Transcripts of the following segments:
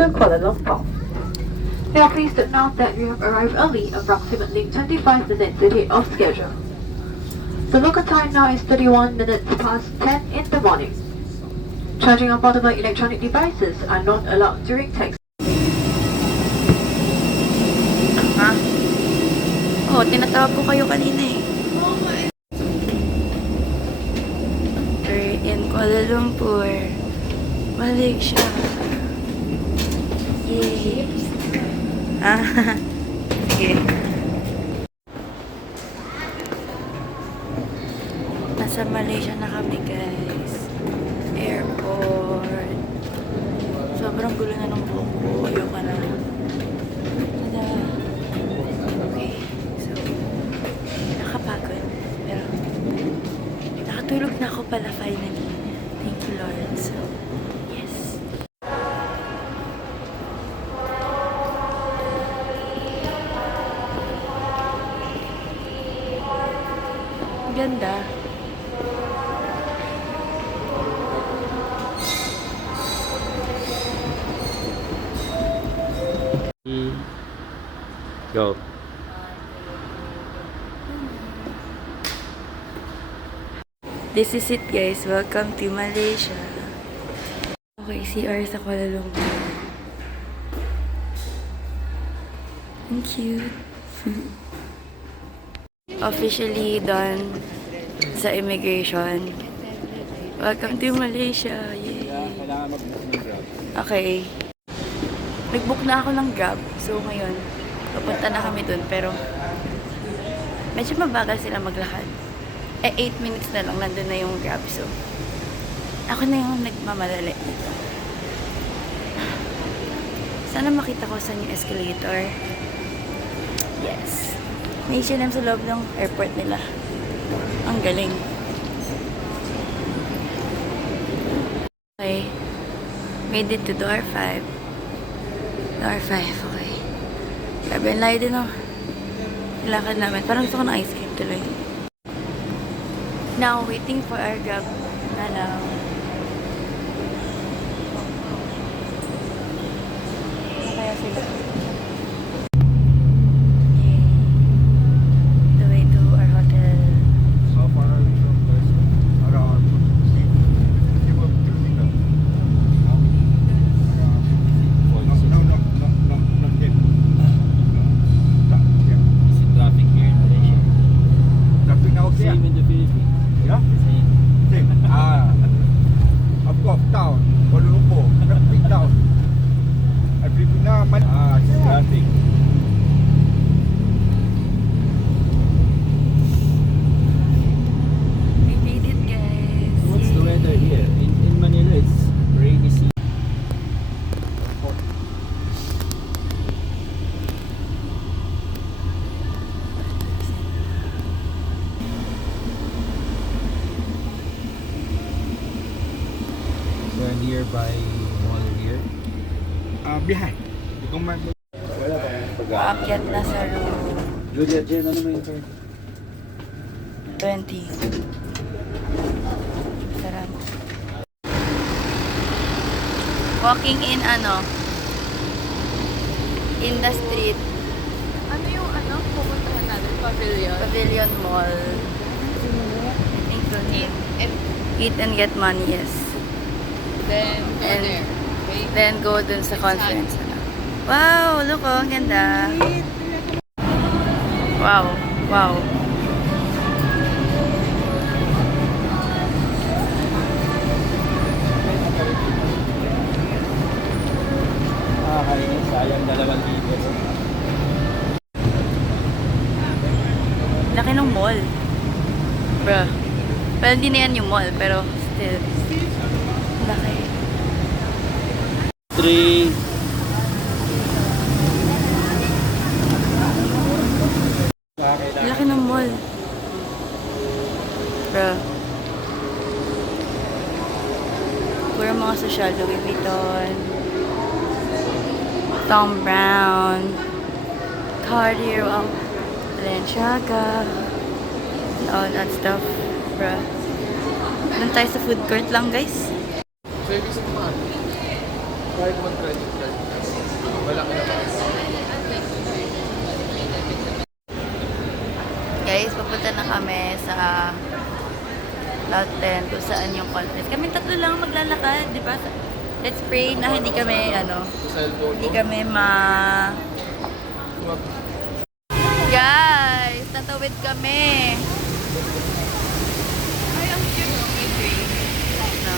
to Kuala Lumpur. We are pleased to announce that we have arrived early, approximately 25 minutes ahead of schedule. The local time now is 31 minutes past 10 in the morning. Charging of portable electronic devices are not allowed during taxi. Ha? Oh, tinatawag ko kayo kanina eh. We're in Kuala Lumpur, Malaysia. Yay! Ah, sige. Nasa Malaysia na kami, guys. Airport. Sobrang gulo na ng buhok ko. Ayoko na. Tada! Okay. So, nakapagod. Pero, nakatulog na ako pala finally. Thank you, Lord. So, yes. Ang ganda. Go. This is it, guys. Welcome to Malaysia. Okay, CR sa Kuala Lumpur. Thank you. Officially done sa immigration. Welcome to Malaysia. Yay. Okay. Nag-book na ako ng Grab. So, ngayon, papunta na kami dun. Pero, medyo mabagal sila maglakad. 8 minutes na lang nandun na yung Grab. So, ako na yung nagmamadali dito. Sana makita ko saan yung escalator. Yes. May H&M sa loob ng airport nila. Ang galing. Okay. Made it to door 5. Door 5, okay. Grabe, ang layo din ang lakad namin. Parang gusto ko ng ice cream tuloy. Now, waiting for our Grab na lang. Ano kaya sila? Yay. The way to our hotel. How far are we from this? Around 50 kilometers. Not yet. Is it traffic here in Malaysia? Traffic out there. Same in the Philippines. Yeah? Same. Same. Of course, town. Kuala Lumpur. Traffic town. Filipina, Traffic. We made it, guys. What's the Yay. weather here? In Manila, it's rainy season. So, nearby mall here. behind. Itong man. Paakyat na sa room. Juliet, Jen, ano mo yung card? 20. Sarap. Walking in in the street. Ano yung pupuntahan natin? Pavilion? Pavilion Mall. I think so. Eat and get money, yes. Then, go And there. Okay? then go dun sa conference. Wow, look oh, ang ganda. Wow, wow. Kainis, sayang 2,000. Laki ng mall. Bruh. Well, hindi na yan yung mall, pero still. Laki. 3. Laki ng mall. Bruh. Puro mga social, Louis Vuitton, Thom Browne, Cartier, wow, Balenciaga, and all that stuff. Bruh. Doon tayo sa food court lang, guys. So, ibig sabihin Kahit mag-credit card. Malaki na. Guys, papunta na kami sa Lot 10 kung saan yung conference. Kami tatlo lang maglalakad, di ba? Let's pray na hindi kami, Cellphone hindi mo. kami Guys, tatawid kami. Ay, ang cute. May green. No.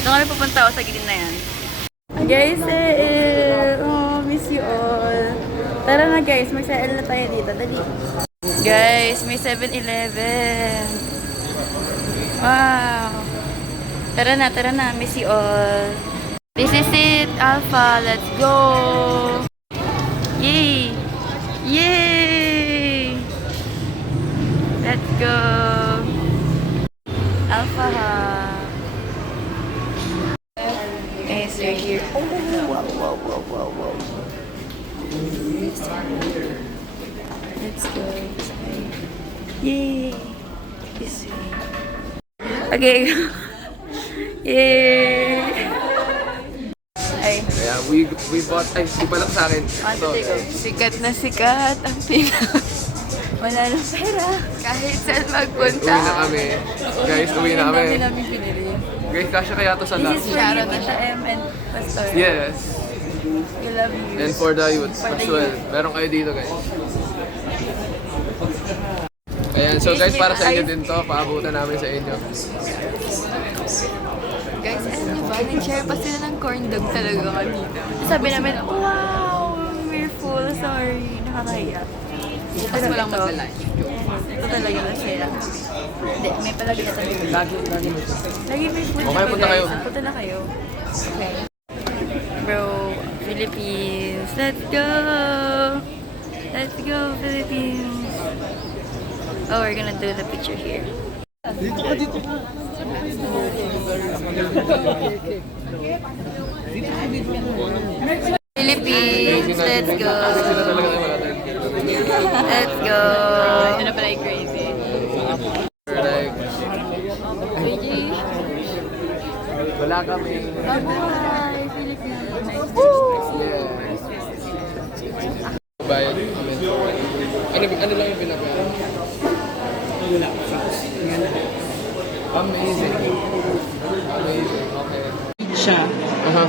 Doon kami pupunta sa gilid na yan. Guys, miss you all. Tara na guys, mag-SL na tayo dito. Dali. Guys, may 7-Eleven. Wow. Tara na. Miss you all. This is it, Alpha. Let's go. Yay. Yay. Let's go. Alpha. Guys, we're here. Wow. Let's go. Yay. This way. Okay. Yay. Ay. Kaya we bought, ay, di pa lang sa akin. So, Sikat na sikat ang Wala na pera. Kahit saan uwi magpunta. na kami. Guys, uwi na kami. Ang dami namin pinili. Guys, kasya kaya to sa This lahat. is for you, Tita M and Pastor. Yes. We love you. And for the youth For the as well. youth. Meron kayo dito, guys. Ayan, so guys, para sa inyo din to, paabutan namin sa inyo. Guys, alam niyo ba, nag-share pa sila ng corn dog talaga kanina. Sabi namin, wow, we're full. Sorry, nakakaya. Bukas mo lang magla-lunch. Ito talaga lang sila. Hindi, may palagi na tayo. Lagi may food. Okay, dito, punta kayo. guys. Punta na kayo. Okay. Bro, Philippines. Let's go! Let's go, Philippines! Oh, we're gonna do the picture here. Philippines, let's go! Sila talaga naman natin. Let's go! Ito na pala yung crazy. Like, wala kami. Bye, Philippines! Yes. Bayad kami. Ano lang yung pinagbayad? Amazing. Amazing. Okay. Siya, Aha.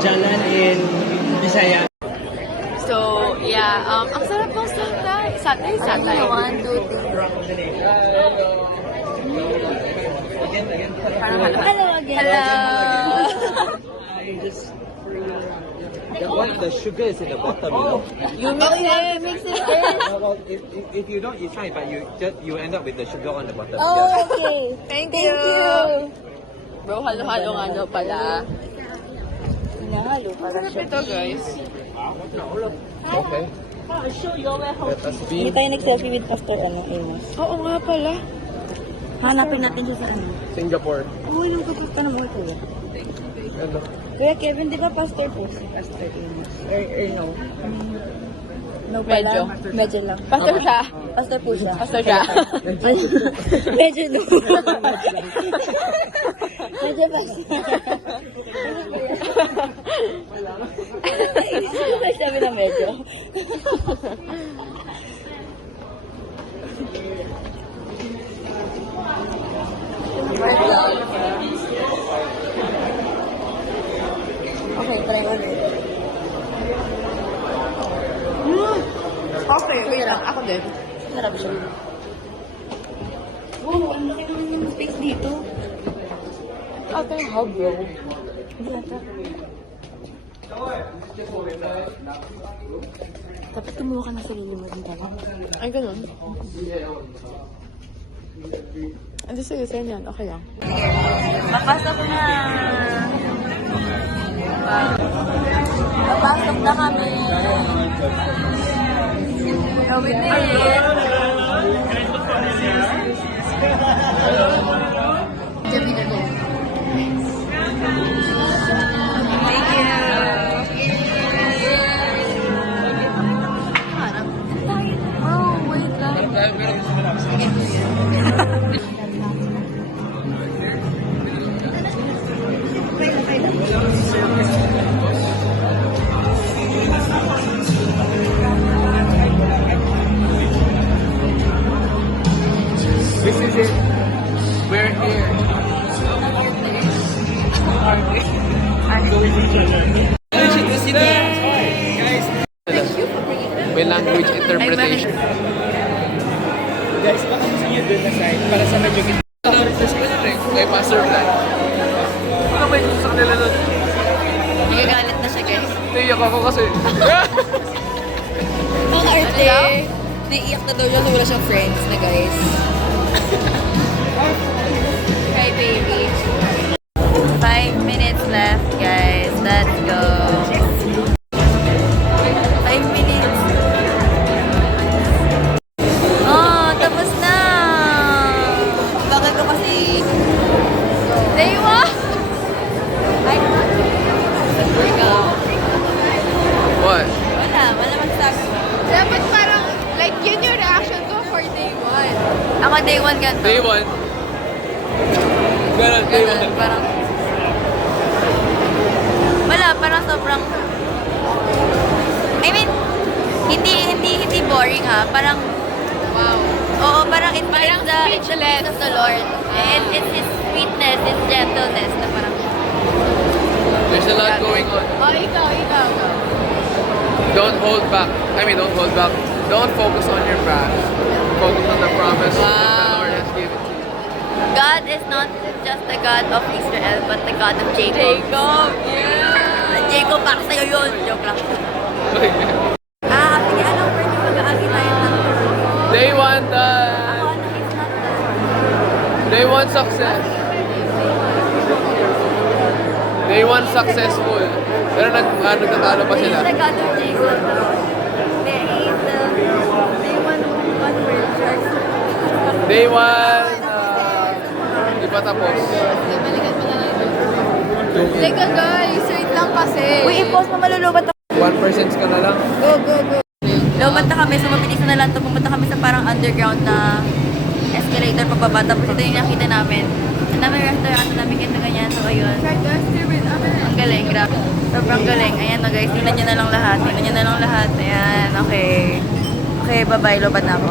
Jalan in Bisaya. So, yeah, ang sarap ng satay. Satay. 1, 2, 3. Hello again. Hello. The sugar is in the bottom, you know. You mix it. If you don't, it's fine, but you end up with the sugar on the bottom. Oh, okay. Thank you. Bro, halo-halo nga daw pala. Hinahalo para siya. Ito, guys. Okay. Let us be. Hindi tayo nag-selfie with Pastor Amos. Oo nga pala. Hanapin natin siya sa Singapore. Oo, yung kapag pa naman ito. Ano? Kuya Kevin, di ba Pastor po si Pastor Amos? Or no? No pala? Medyo lang. Pastor siya. Pastor po siya. Pastor siya. Medyo no. Medyo pa siya. Ay, sabi na medyo. Okay, try ulit. Okay, wait lang. Ako din. Sarap siya. Wow, ang laki naman yung space dito. Okay, how bro? Hindi ata. Dapat kumuha ka na sa lilim mo din tayo. Ay, ganun. Andi sige, sa'yo yan. Okay lang. Papasok na! Papasok na kami! Gawin na Thank you! Oh, wait lang. May language interpretation. Guys, baka gusto nyo dun na side para sa medyo Kay Pastor Plan. Ano may gusto sa kanila nun? Nagagalit na siya, guys. Naiyak ako kasi. Ang arte. Naiiyak na daw siya kasi wala siyang friends na, guys. Hi, baby. 5 minutes left, guys. Let's go. 5 minutes. Oh, tapos na. Bakit ko kasi... Dewa! Ay, What? wala magsabi mo. Dapat parang, like, yun yung reaction ko for day 1. Ako day 1 ganito. Day 1. Ganun, day 1. Ganun, parang... Wala, parang sobrang... I mean, hindi boring ha. Parang... Wow. Oo, parang it's Parang the peace of the Lord. And it's His sweetness, His gentleness na parang... There's a lot going on. Oh, ikaw. Don't hold back. Don't hold back. Don't focus on your past. Focus on the promise that the Lord has given to you. God is not just the God of Israel, but the God of Jacob. Yeah! Jacob, para sa'yo yun. Joke lang. Sige, anong word yung mag-aagi tayo ng Day 1 done. Ako, ano, it's not done. Day 1 success. Day 1 successful. Pero nagtatalo pa sila. He's the God of Jacob. He's the day one word, church. Day 1, di pa tapos. Balikan mo na lang ito. Teka guys, wait lang kasi. Uy, i-post mo malulubat ako. 1% ka na lang. Go. Lumat na kami, so mabilis na lang ito. Pumunta kami sa parang underground na escalator pababa. Tapos ito yung nakita namin. Ang daming restaurant, ang daming ganyan. So ayun. Ang galing, grabe. Sobrang galing. Ayan o guys, tingnan nyo na lang lahat. Ayan, okay. Okay, bye-bye. Lubat na ako.